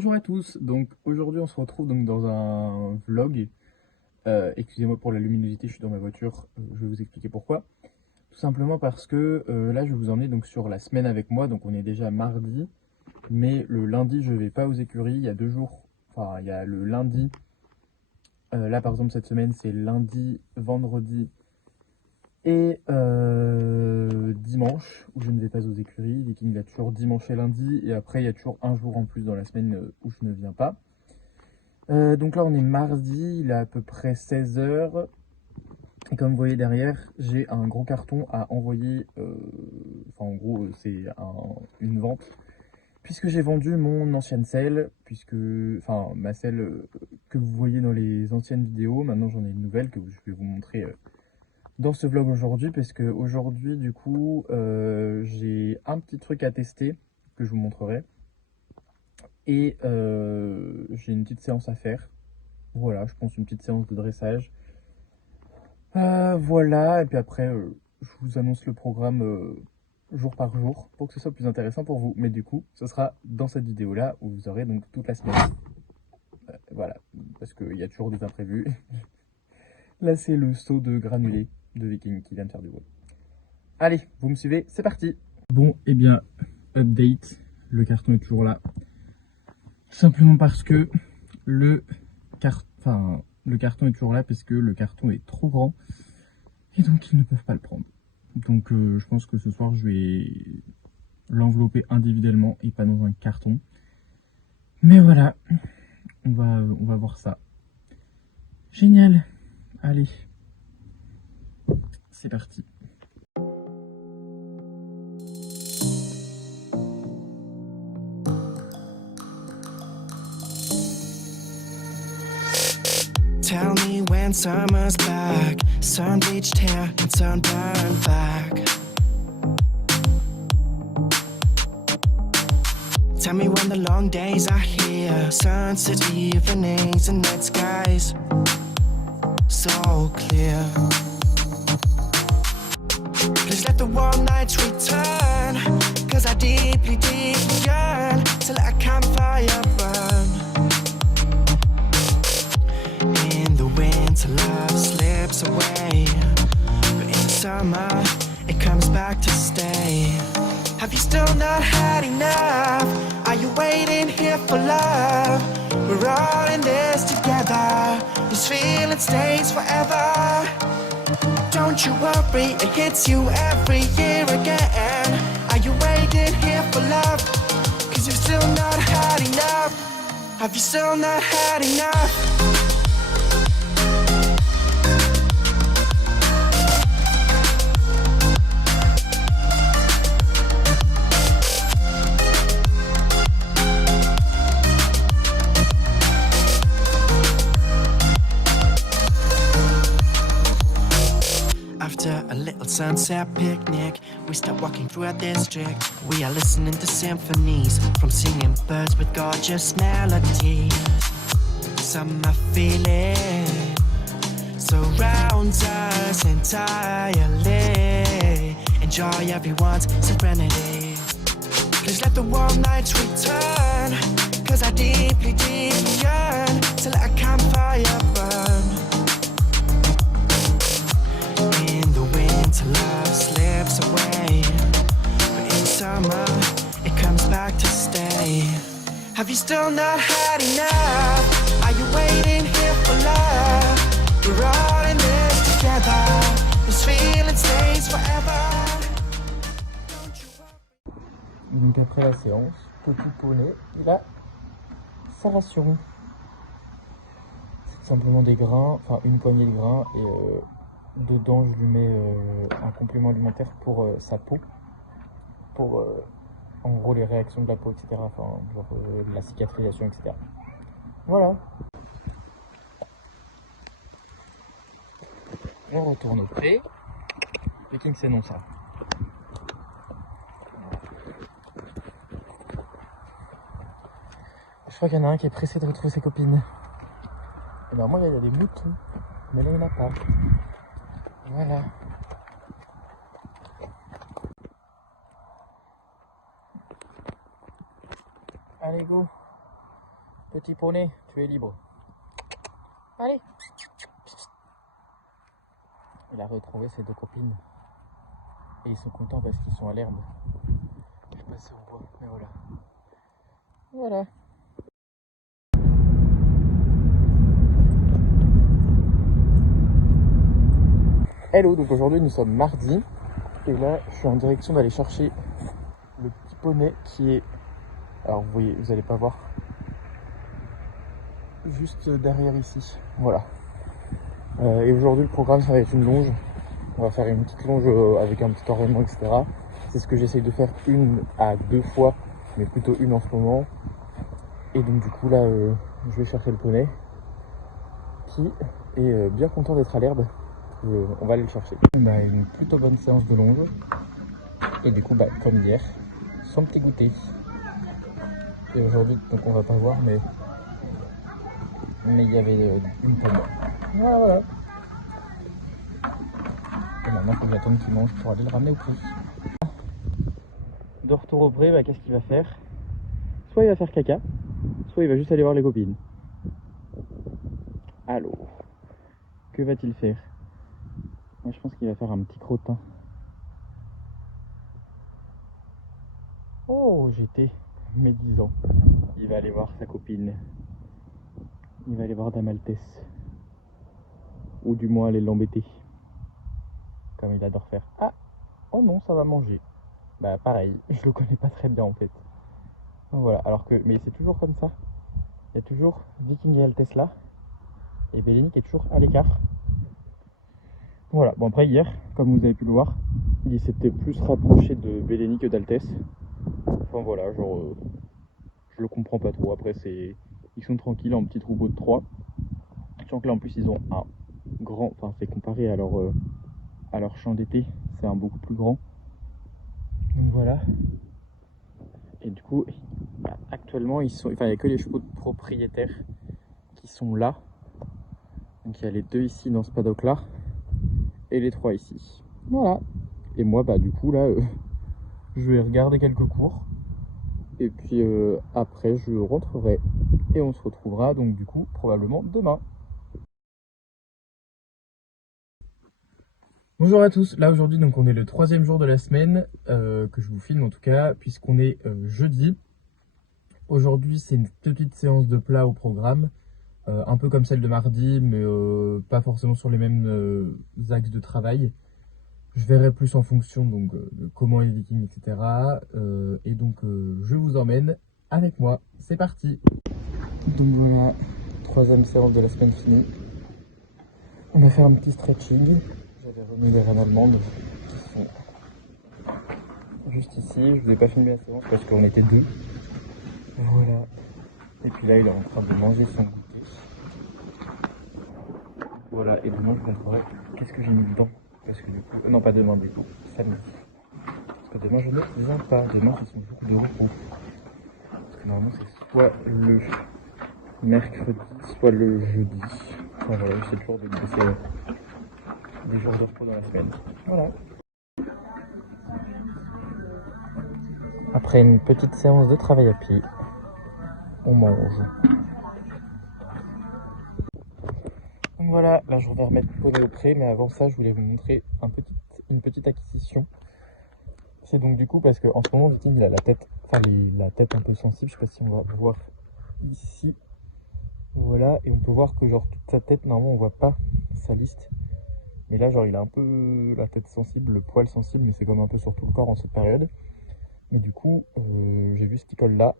Bonjour à tous, donc aujourd'hui on se retrouve donc dans un vlog. Excusez-moi pour la luminosité, je suis dans ma voiture, je vais vous expliquer pourquoi. Tout simplement parce que là je vais vous emmener donc sur la semaine avec moi, donc on est déjà mardi, mais le lundi je vais pas aux écuries, il y a 2 jours, enfin il y a le lundi, là par exemple cette semaine c'est lundi, vendredi et dimanche où je ne vais pas aux écuries. Viking il a toujours dimanche et lundi, et après il y a toujours un jour en plus dans la semaine où je ne viens pas. Donc là on est mardi, il est à peu près 16 h. Et comme vous voyez derrière, j'ai un gros carton à envoyer. Enfin en gros c'est une vente. Puisque j'ai vendu mon ancienne selle, enfin ma selle que vous voyez dans les anciennes vidéos, maintenant j'en ai une nouvelle que je vais vous montrer dans ce vlog aujourd'hui, parce que aujourd'hui du coup j'ai un petit truc à tester que je vous montrerai. Et j'ai une petite séance à faire. Voilà, je pense une petite séance de dressage. Voilà, et puis après, je vous annonce le programme jour par jour pour que ce soit plus intéressant pour vous. Mais du coup, ce sera dans cette vidéo-là où vous aurez donc toute la semaine. Voilà, parce qu'il y a toujours des imprévus. Là, c'est le seau de granulés de Viking qui vient de faire du bruit. Allez, vous me suivez, c'est parti. Bon, et bien, update, le carton est toujours là. Simplement parce que le carton est toujours là, parce que le carton est trop grand et donc ils ne peuvent pas le prendre. Donc je pense que ce soir je vais l'envelopper individuellement et pas dans un carton. Mais voilà, on va voir ça. Génial. Allez, c'est parti. Tell me when summer's back, sun-bleached hair and sunburned back. Tell me when the long days are here, sunset evenings and night skies so clear. Please let the warm nights return, 'cause I deeply, deeply yearn to let a campfire burn. Winter love slips away, but in the summer it comes back to stay. Have you still not had enough? Are you waiting here for love? We're all in this together. This feeling stays forever. Don't you worry, it hits you every year again. Are you waiting here for love? 'Cause you've still not had enough. Have you still not had enough? After a little sunset picnic, we start walking through our district. We are listening to symphonies from singing birds with gorgeous melodies. Summer feeling surrounds us entirely. Enjoy everyone's serenity. Please let the warm nights return, 'cause I deeply, deeply yearn to let a campfire burn. Love slips away, but in summer it comes back to stay. Have you still not had enough? Are you waiting here for love? We're all in this together. This feeling stays forever. Donc après la séance, petit poney, il a sa ration. C'est tout simplement des grains, enfin une poignée de grains, et dedans je lui mets un complément alimentaire pour sa peau, pour en gros les réactions de la peau, etc. Enfin genre la cicatrisation, etc. Voilà. On retourne au pré. Viking c'est non ça. Je crois qu'il y en a un qui est pressé de retrouver ses copines. Et ben moi il y a des moutons, mais là il n'y en a pas. Voilà. Allez, go. Petit poney, tu es libre. Allez. Il a retrouvé ses deux copines. Et ils sont contents parce qu'ils sont à l'herbe. Je sais pas si on voit, mais voilà. Voilà. Hello, donc aujourd'hui nous sommes mardi. Et là, je suis en direction d'aller chercher le petit poney qui est... Alors vous voyez, vous allez pas voir. Juste derrière ici. Voilà. Et aujourd'hui, le programme, ça va être une longe. On va faire une petite longe avec un petit enraînement, etc. C'est ce que j'essaye de faire 1 à 2 fois, mais plutôt une en ce moment. Et donc du coup, là, je vais chercher le poney qui est bien content d'être à l'herbe. On va aller le chercher. Une plutôt bonne séance de longe. Et du coup, comme hier, son petit goûter. Et aujourd'hui, donc on va pas voir, mais il y avait une pomme. Voilà. Et maintenant, il faut que j'attende qu'il mange pour aller le ramener au prix. De retour au pré, qu'est-ce qu'il va faire? Soit il va faire caca, soit il va juste aller voir les copines. Allô? Que va-t-il faire? Moi, je pense qu'il va faire un petit crottin. Oh, j'étais médisant. Il va aller voir sa copine. Il va aller voir Dame Altesse. Ou du moins aller l'embêter. Comme il adore faire. Ah! Oh non, ça va manger. Pareil, je le connais pas très bien en fait. Voilà, mais c'est toujours comme ça. Il y a toujours Viking et Altesse là. Et Bélénique est toujours à l'écart. Voilà, bon après hier, comme vous avez pu le voir, il s'était plus rapproché de Bélénique que d'Altesse. Enfin voilà, je le comprends pas trop. Après ils sont tranquilles en petit troupeau de 3. Sachant que là en plus ils ont un grand, enfin c'est comparé à leur champ d'été, c'est un beaucoup plus grand. Donc voilà. Et du coup, actuellement il n'y a que les chevaux de propriétaires qui sont là. Donc il y a les 2 ici dans ce paddock là. Et les 3 ici. Voilà. Et moi, du coup, là, je vais regarder quelques cours. Et puis après, je rentrerai. Et on se retrouvera donc du coup, probablement demain. Bonjour à tous. Là, aujourd'hui, donc on est le 3e jour de la semaine, que je vous filme en tout cas, puisqu'on est jeudi. Aujourd'hui, c'est une petite séance de plat au programme. Un peu comme celle de mardi, mais pas forcément sur les mêmes axes de travail. Je verrai plus en fonction donc, de comment est le Viking, etc. Et donc je vous emmène avec moi. C'est parti. Donc voilà, 3e séance de la semaine finie. On va faire un petit stretching. J'avais remis les reines allemandes qui sont juste ici. Je vous ai pas filmé la séance parce qu'on était 2. Voilà. Et puis là, il est en train de manger son goûter. Voilà, et demain je vous montrerai qu'est-ce que j'ai mis dedans. Parce que du coup, non pas demain du coup, samedi. Parce que demain je ne viens pas, demain c'est son jour de repos. Parce que normalement c'est soit le mercredi, soit le jeudi. Enfin voilà, j'essaie toujours de laisser des jours de repos dans la semaine. Voilà. Après une petite séance de travail à pied, on mange. Donc voilà, là je vais remettre le poney au pré, mais avant ça je voulais vous montrer une petite acquisition. C'est donc du coup parce qu'en ce moment Viking il a la tête un peu sensible, je sais pas si on va voir ici. Voilà, et on peut voir que genre toute sa tête, normalement on voit pas sa liste. Mais là genre il a un peu la tête sensible, le poil sensible, mais c'est comme un peu sur tout le corps en cette période. Mais du coup, j'ai vu ce petit col là,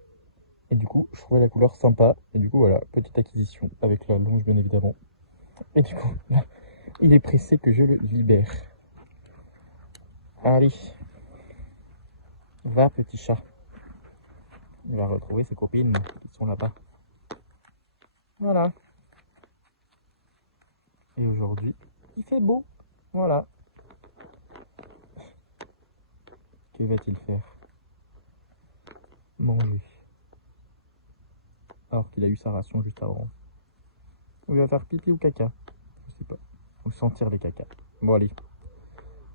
et du coup je trouvais la couleur sympa. Et du coup voilà, petite acquisition avec la longe bien évidemment. Et du coup là, il est pressé que je le libère. Allez, va petit chat. Il va retrouver ses copines qui sont là-bas. Voilà. Et aujourd'hui, il fait beau. Voilà. Que va-t-il faire? Manger. Alors qu'il a eu sa ration juste avant. Ou il va faire pipi ou caca. Je sais pas. Ou sentir les caca. Bon allez.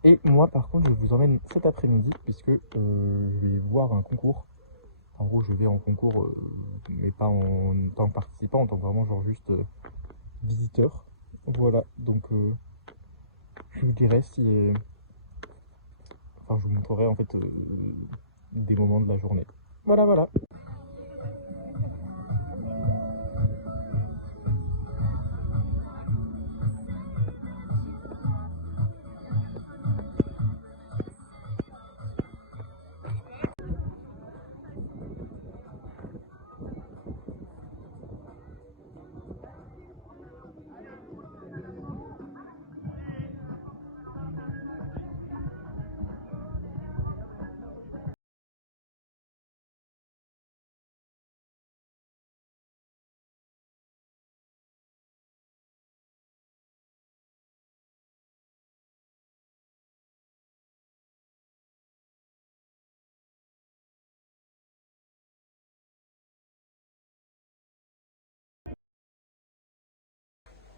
Et moi par contre, je vous emmène cet après-midi puisque je vais voir un concours. En gros, je vais en concours mais pas en tant que participant, en tant que vraiment genre juste visiteur. Voilà, donc je vous dirai si... Enfin, je vous montrerai en fait des moments de la journée. Voilà, voilà.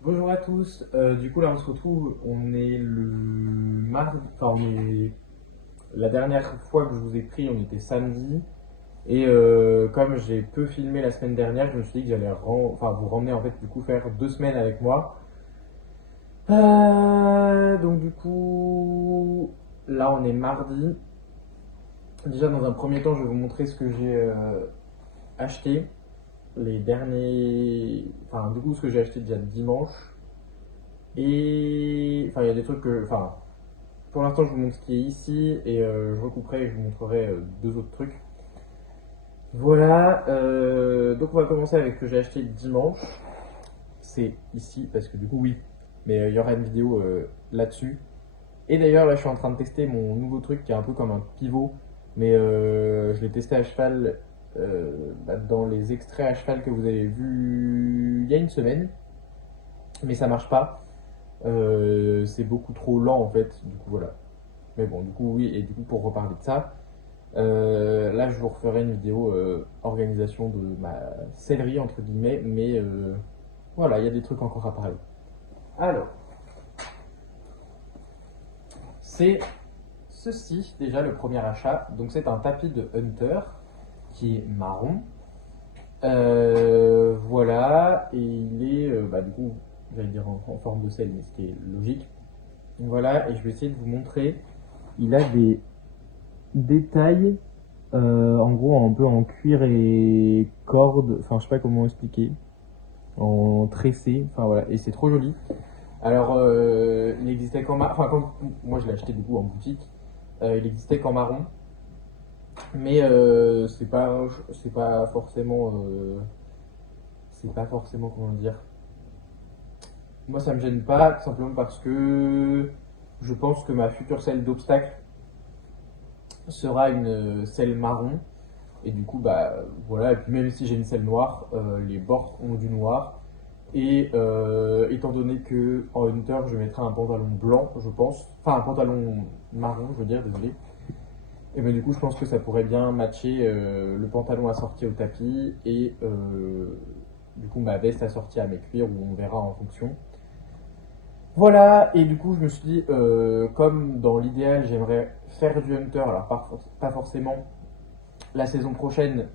Bonjour à tous, du coup là on se retrouve, on est le mardi, enfin on est... La dernière fois que je vous ai pris on était samedi, et comme j'ai peu filmé la semaine dernière, je me suis dit que j'allais enfin, vous ramener en fait du coup faire 2 semaines avec moi. Donc du coup, là on est mardi. Déjà dans un premier temps je vais vous montrer ce que j'ai acheté, les derniers... Enfin du coup ce que j'ai acheté déjà dimanche. Et enfin il y a des trucs que... Enfin pour l'instant je vous montre ce qui est ici, et je recouperai et je vous montrerai 2 autres trucs. Voilà, donc on va commencer avec ce que j'ai acheté dimanche. C'est ici, parce que du coup, oui, mais il y aura une vidéo là-dessus. Et d'ailleurs, là, je suis en train de tester mon nouveau truc qui est un peu comme un pivot, mais je l'ai testé à cheval dans les extraits à cheval que vous avez vus il y a une semaine, mais ça marche pas. C'est beaucoup trop lent en fait, du coup, voilà. Mais bon, du coup, oui, et du coup, pour reparler de ça, là, je vous referai une vidéo organisation de ma sellerie, entre guillemets, mais voilà, il y a des trucs encore à parler. Alors, c'est ceci, déjà, le premier achat. Donc, c'est un tapis de Hunter qui est marron. Voilà, et il est, du coup, j'allais dire en forme de selle, mais ce qui est logique. Voilà, et je vais essayer de vous montrer. Il a des détails, en gros, un peu en cuir et corde, enfin, je sais pas comment expliquer, en tressé, enfin voilà, et c'est trop joli. Alors, il existait qu'en marron, enfin, quand moi je l'ai acheté du coup en boutique, il existait qu'en marron, mais c'est pas forcément, comment dire, moi ça me gêne pas, tout simplement parce que je pense que ma future selle d'obstacle sera une selle marron, et du coup, bah voilà, et puis même si j'ai une selle noire, les bords ont du noir. Et étant donné que en Hunter, je mettrai un pantalon blanc, je pense, enfin un pantalon marron, je veux dire, désolé. Et ben du coup, je pense que ça pourrait bien matcher le pantalon assorti au tapis et du coup ma veste assortie à mes cuirs, où on verra en fonction. Voilà, et du coup, je me suis dit, comme dans l'idéal, j'aimerais faire du Hunter, alors pas forcément la saison prochaine,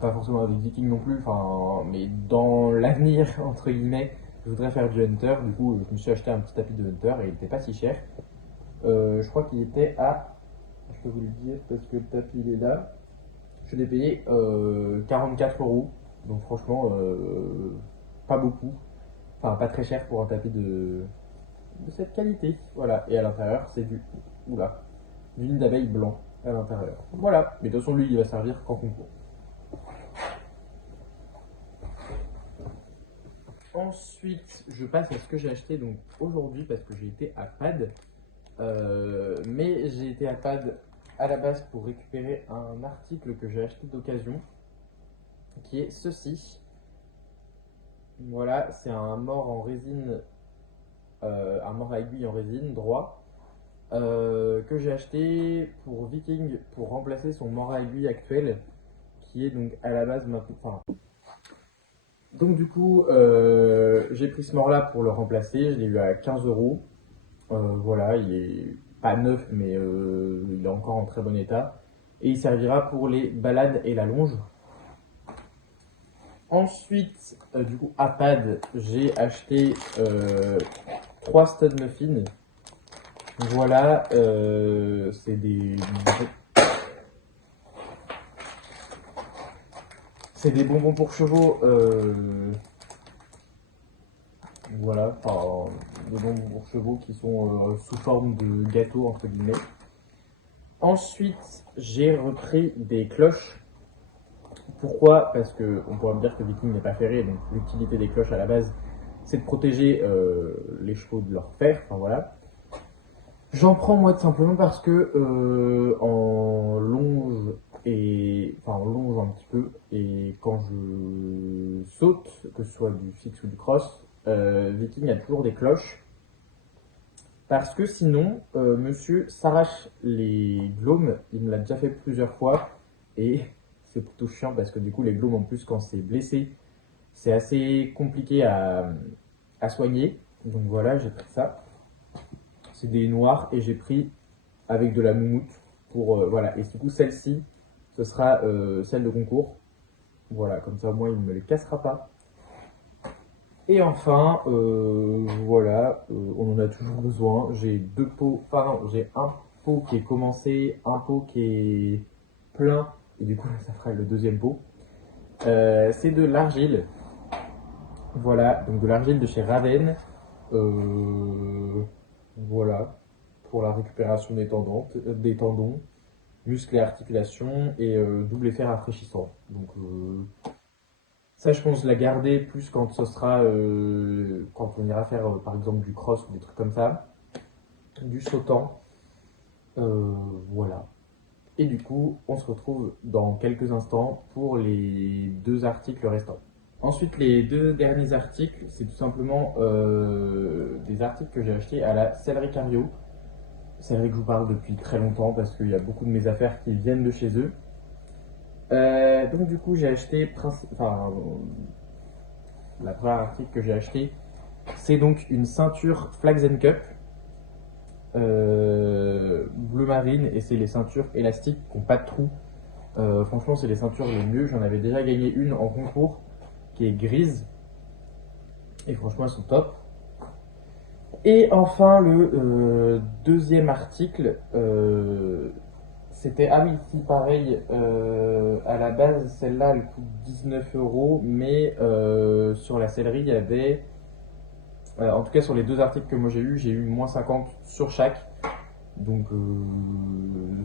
pas forcément avec Viking non plus, enfin, mais dans l'avenir, entre guillemets, je voudrais faire du Hunter. Du coup, je me suis acheté un petit tapis de Hunter et il n'était pas si cher. Je crois qu'il était à, je peux vous le dire parce que le tapis il est là, je l'ai payé 44 €. Donc franchement, pas beaucoup, enfin pas très cher pour un tapis de cette qualité. Voilà, et à l'intérieur, c'est oula, du nid d'abeille blanc à l'intérieur. Voilà, mais de toute façon, lui, il va servir qu'en concours. Ensuite, je passe à ce que j'ai acheté donc aujourd'hui, parce que j'ai été à PAD. Mais j'ai été à PAD à la base pour récupérer un article que j'ai acheté d'occasion, qui est ceci. Voilà, c'est un mort en résine, un mort à aiguille en résine droit, que j'ai acheté pour Viking pour remplacer son mort à aiguille actuel, qui est donc à la base maintenant. Enfin, donc du coup, j'ai pris ce mort-là pour le remplacer, je l'ai eu à 15 €. Voilà, il est pas neuf, mais il est encore en très bon état. Et il servira pour les balades et la longe. Ensuite, du coup, à Pad, j'ai acheté 3 stud muffins. Voilà, c'est des bonbons pour chevaux. Voilà, enfin, des bonbons pour chevaux qui sont sous forme de gâteau, entre guillemets. Ensuite, j'ai repris des cloches. Pourquoi? Parce que on pourrait me dire que Viking n'est pas ferré, donc l'utilité des cloches à la base, c'est de protéger les chevaux de leur fer. Enfin voilà. J'en prends moi tout simplement parce que en longe en longe un petit peu, et quand je saute, que ce soit du fixe ou du cross, Viking a toujours des cloches. Parce que sinon, monsieur s'arrache les glaumes, il me l'a déjà fait plusieurs fois, et c'est plutôt chiant parce que du coup, les glaumes en plus, quand c'est blessé, c'est assez compliqué à soigner. Donc voilà, j'ai pris ça. C'est des noirs et j'ai pris avec de la moumoute pour voilà. Et du coup, celle-ci, ce sera celle de concours. Voilà, comme ça au moins il ne me les cassera pas. Et enfin, voilà, on en a toujours besoin. J'ai 2 pots, enfin non, j'ai un pot qui est commencé, un pot qui est plein, et du coup ça fera le deuxième pot. C'est de l'argile. Voilà, donc de l'argile de chez Raven. Voilà, pour la récupération des tendons, muscles et articulations, et double effet rafraîchissant. Donc ça, je pense la garder plus quand ce sera quand on ira faire par exemple du cross ou des trucs comme ça, du sautant. Voilà. Et du coup, on se retrouve dans quelques instants pour les 2 articles restants. Ensuite, les 2 derniers articles, c'est tout simplement des articles que j'ai achetés à la Sellerie Cario. Sellerie que je vous parle depuis très longtemps parce qu'il y a beaucoup de mes affaires qui viennent de chez eux. Donc du coup, j'ai acheté, la première article que j'ai acheté, c'est donc une ceinture Flags and Cup bleu marine, et c'est les ceintures élastiques qui n'ont pas de trous. Franchement, c'est les ceintures les mieux. J'en avais déjà gagné une en concours qui est grise, et franchement, elles sont top. Et enfin, le deuxième article, c'était, ah oui, si pareil, à la base, celle-là, elle coûte 19 €, mais sur la sellerie, il y avait, en tout cas sur les 2 articles que moi j'ai eu moins 50 sur chaque. Donc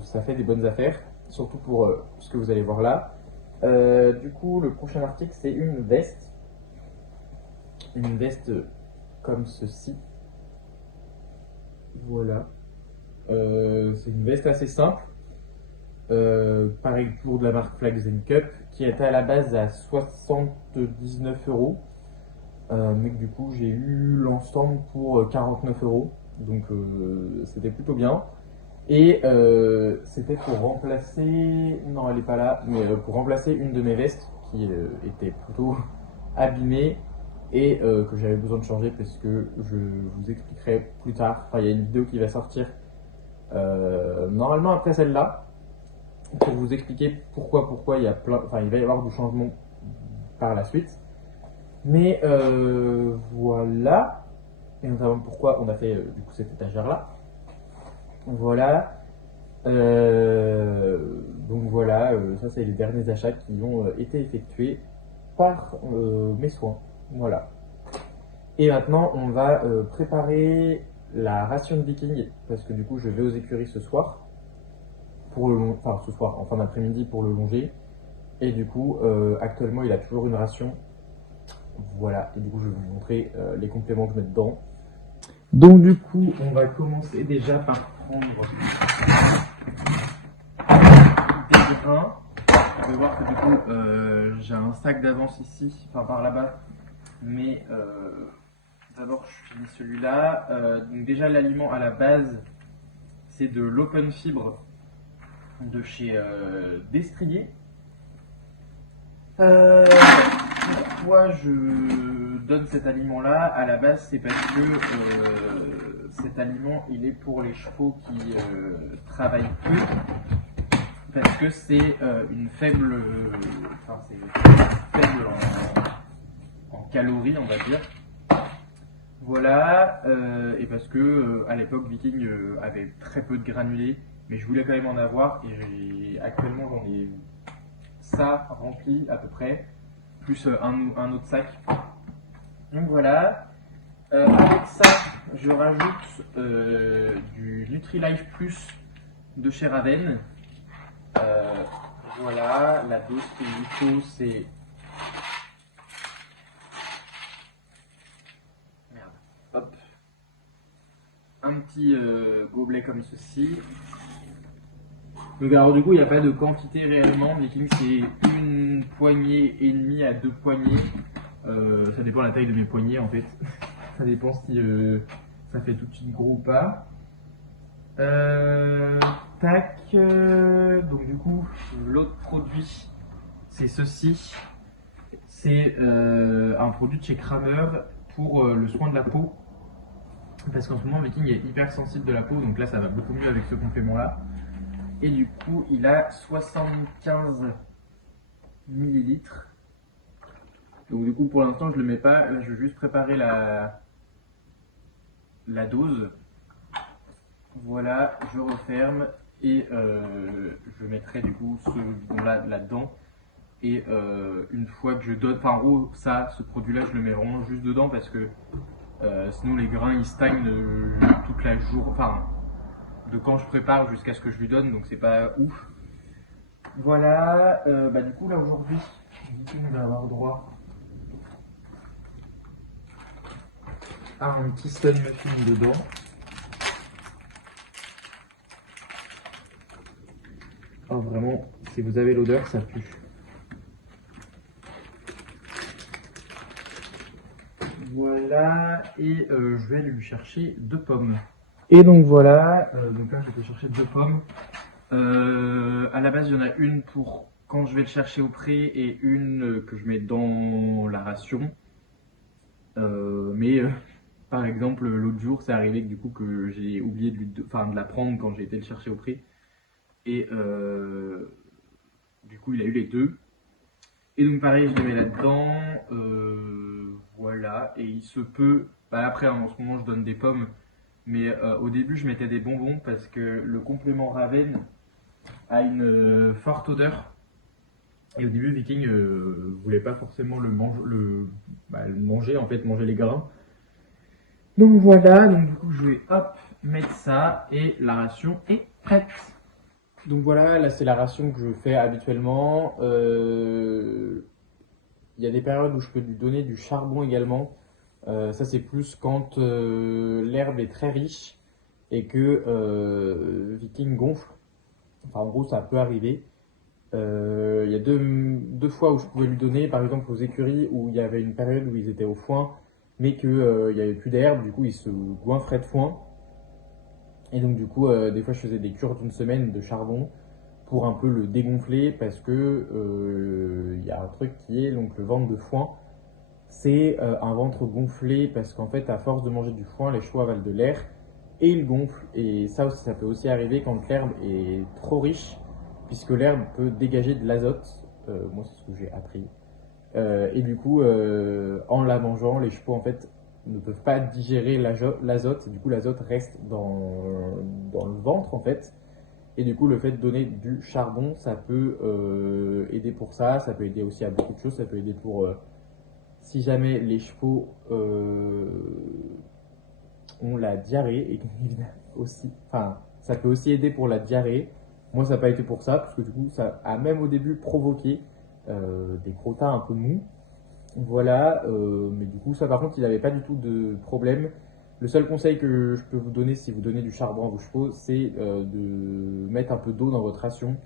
ça fait des bonnes affaires, surtout pour ce que vous allez voir là. Du coup, le prochain article, c'est une veste. Une veste comme ceci. Voilà. C'est une veste assez simple. Pareil pour de la marque Flags and Cup, qui était à la base à 79 €. Mais que du coup j'ai eu l'ensemble pour 49 €. Donc c'était plutôt bien. Et c'était pour remplacer, non elle est pas là, mais pour remplacer une de mes vestes qui était plutôt abîmée et que j'avais besoin de changer, parce que je vous expliquerai plus tard. Enfin, il y a une vidéo qui va sortir normalement après celle-là, pour vous expliquer pourquoi il y a il va y avoir du changement par la suite. Mais voilà, et notamment pourquoi on a fait du coup cette étagère là. Voilà. Donc voilà, ça c'est les derniers achats qui ont été effectués par mes soins. Voilà. Et maintenant on va préparer la ration de Viking, parce que du coup je vais aux écuries ce soir pour ce soir en fin d'après-midi pour le longer. Et du coup actuellement il a toujours une ration. Voilà, et du coup je vais vous montrer les compléments que je mets dedans. Donc du coup on va commencer déjà par prendre DG1. Vous pouvez voir que du coup j'ai un sac d'avance ici, enfin par là-bas, mais d'abord je finis celui-là. Donc déjà l'aliment à la base, c'est de l'open fibre de chez Destrier. Pourquoi je donne cet aliment là? À la base, c'est parce que cet aliment il est pour les chevaux qui travaillent peu, parce que c'est une faible, c'est faible en calories, on va dire. Voilà, et parce que à l'époque Viking avait très peu de granulés, mais je voulais quand même en avoir et actuellement j'en ai ça rempli à peu près, plus un autre sac. Donc voilà, avec ça je rajoute du Nutri-Life Plus de chez Raven. Voilà, la dose qu'il lui faut c'est... Merde, hop. Un petit gobelet comme ceci. Donc alors du coup il n'y a pas de quantité réellement, Viking c'est une poignée et demie à 2 poignées. Ça dépend de la taille de mes poignets en fait. Ça dépend si ça fait tout de suite gros ou pas. Tac. Donc du coup l'autre produit c'est ceci. C'est un produit de chez Kramer pour le soin de la peau. Parce qu'en ce moment Viking est hyper sensible de la peau, donc là ça va beaucoup mieux avec ce complément là. Et du coup il a 75 millilitres. Donc du coup pour l'instant je le mets pas, là je vais juste préparer la dose. Voilà, je referme et je mettrai du coup ce bidon là-dedans. Et une fois que je donne, enfin en gros ça, ce produit là je le mets vraiment juste dedans parce que sinon les grains ils stagnent toute la journée, enfin de quand je prépare jusqu'à ce que je lui donne, donc c'est pas ouf. Voilà, bah du coup là aujourd'hui on va avoir droit à un petit stun muffin dedans. Oh vraiment, si vous avez l'odeur, ça pue. Voilà, et je vais aller lui chercher 2 pommes. Et donc voilà, donc là je vais chercher 2 pommes. À la base, il y en a une pour quand je vais le chercher au pré et une que je mets dans la ration. Mais par exemple, l'autre jour, c'est arrivé que du coup que j'ai oublié de la prendre quand j'ai été le chercher au pré. Et du coup, il a eu les 2. Et donc pareil, je les mets là-dedans. Voilà, et il se peut... Bah après, en ce moment, je donne des pommes. Mais au début, je mettais des bonbons parce que le complément Raven a une forte odeur. Et au début, Viking voulait pas forcément le manger, en fait, manger les grains. Donc voilà, donc du coup, je vais hop, mettre ça et la ration est prête. Donc voilà, là c'est la ration que je fais habituellement. Il y a des périodes où je peux lui donner du charbon également. Ça c'est plus quand l'herbe est très riche et que Viking gonfle. Enfin en gros ça peut arriver. Il y a deux fois où je pouvais lui donner, par exemple aux écuries où il y avait une période où ils étaient au foin mais qu'il n'y avait plus d'herbe, du coup ils se goinfraient de foin. Et donc du coup des fois je faisais des cures d'une semaine de charbon pour un peu le dégonfler parce que y a un truc qui est donc le ventre de foin. C'est un ventre gonflé parce qu'en fait, à force de manger du foin, les chevaux avalent de l'air et ils gonflent. Et ça aussi, ça peut aussi arriver quand l'herbe est trop riche, puisque l'herbe peut dégager de l'azote. Moi, c'est ce que j'ai appris. Et du coup, en la mangeant, les chevaux en fait ne peuvent pas digérer l'azote. Du coup, l'azote reste dans le ventre en fait. Et du coup, le fait de donner du charbon, ça peut aider pour ça. Ça peut aider aussi à beaucoup de choses. Ça peut aider pour si jamais les chevaux ont la diarrhée et aussi, enfin, ça peut aussi aider pour la diarrhée. Moi, ça n'a pas été pour ça, parce que du coup, ça a même au début provoqué des crottats un peu mous. Voilà, mais du coup, ça par contre, il n'avait pas du tout de problème. Le seul conseil que je peux vous donner si vous donnez du charbon à vos chevaux, c'est de mettre un peu d'eau dans votre ration,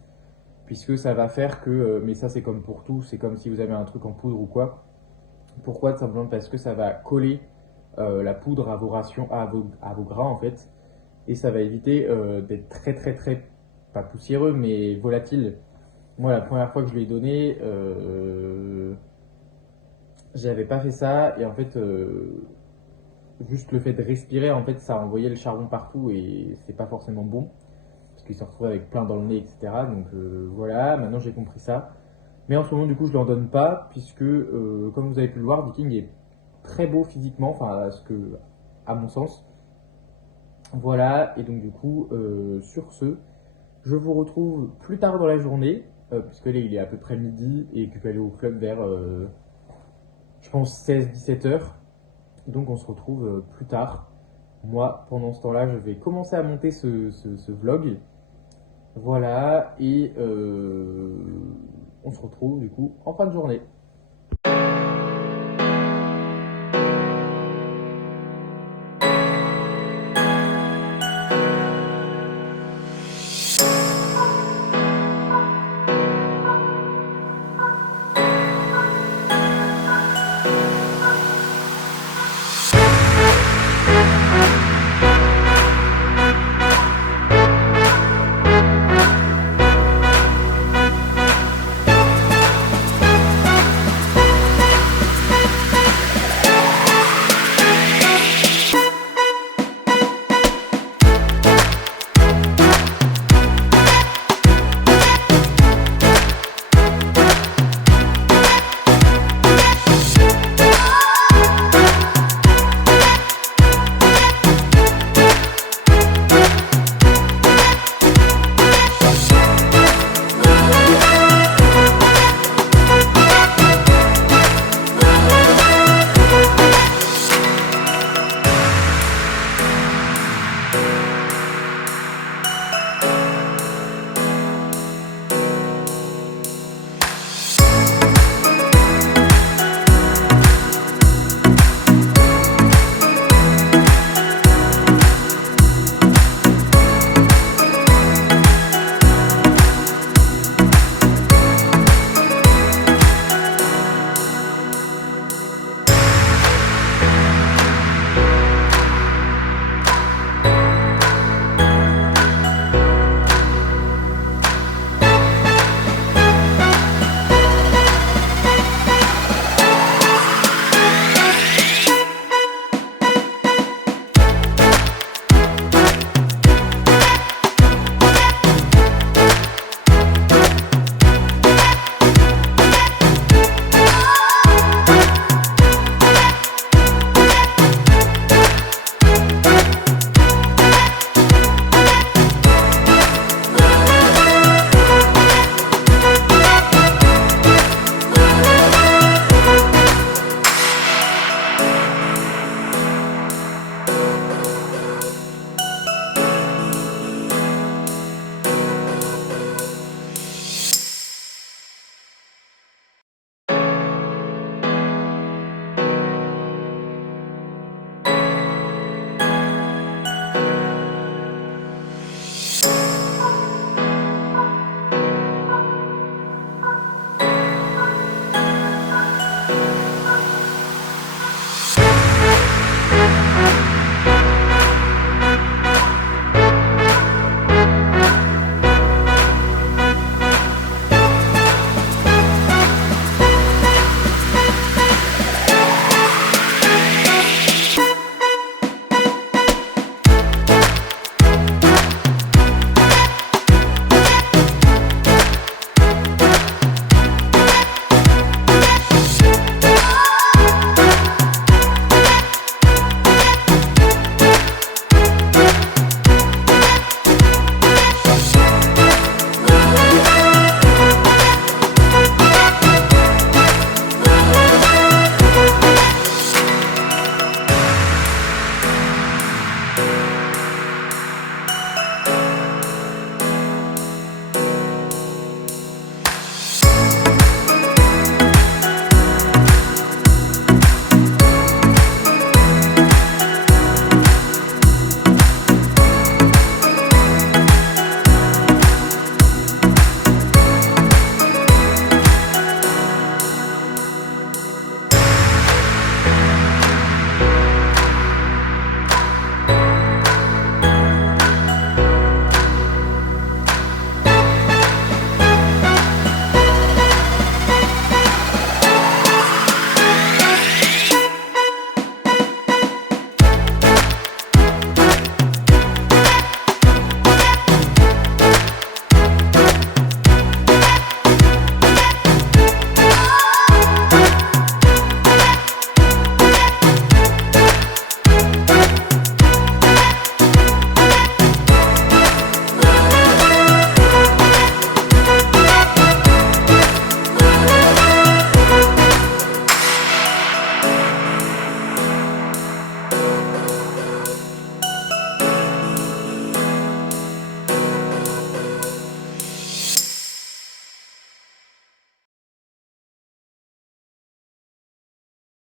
puisque ça va faire que, mais ça c'est comme pour tout, c'est comme si vous avez un truc en poudre ou quoi. Pourquoi? Tout simplement parce que ça va coller la poudre à vos rations, à vos gras en fait, et ça va éviter d'être très très très, pas poussiéreux, mais volatile. Moi, la première fois que je lui ai donné, j'avais pas fait ça, et en fait, juste le fait de respirer, en fait, ça envoyait le charbon partout, et c'est pas forcément bon, parce qu'il se retrouve avec plein dans le nez, etc. Donc voilà, maintenant j'ai compris ça. Mais en ce moment, du coup, je ne leur donne pas, puisque, comme vous avez pu le voir, Viking est très beau physiquement, enfin, à mon sens. Voilà, et donc du coup, sur ce, je vous retrouve plus tard dans la journée, puisque là, il est à peu près midi, et que je vais aller au club vers, je pense, 16-17 heures. Donc on se retrouve plus tard. Moi, pendant ce temps-là, je vais commencer à monter ce vlog. Voilà, et on se retrouve du coup en fin de journée.